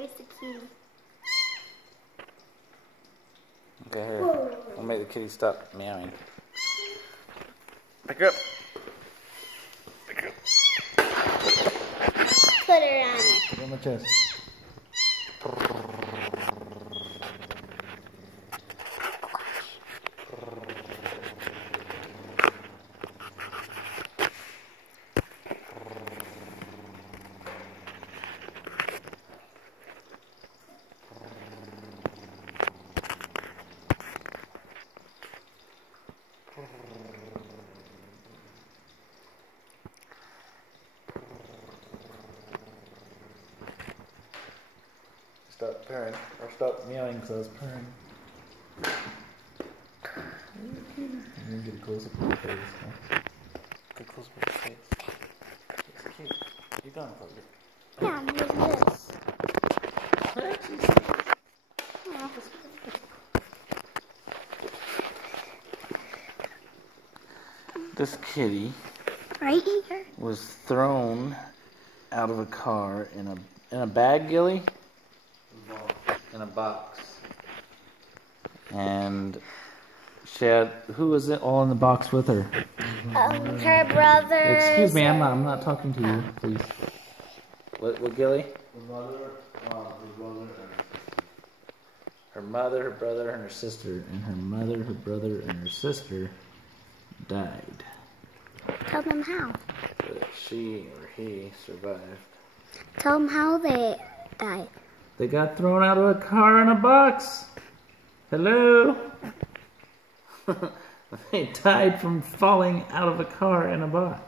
there's the kitty. Okay, here. We'll make the kitty stop meowing. Pick her up. Pick her up. Put her on you. Put her on my chest. Stop purring, or stop meowing because I was purring. I'm gonna get a close up of your face, huh? Get close up of your face. It's cute. You done, Fogger? Yeah, I'm doing this. This kitty Right here. was thrown out of a car in a bag, Gilly? In a box. And she had, who was it all in the box with her? Her brother. Excuse me, I'm not talking to you, please. What Gilly? Her mother, her brother, and her sister. And her mother, her brother, and her sister died. Tell them how. But she or he survived. Tell them how they died. They got thrown out of a car in a box. Hello? They died from falling out of a car in a box.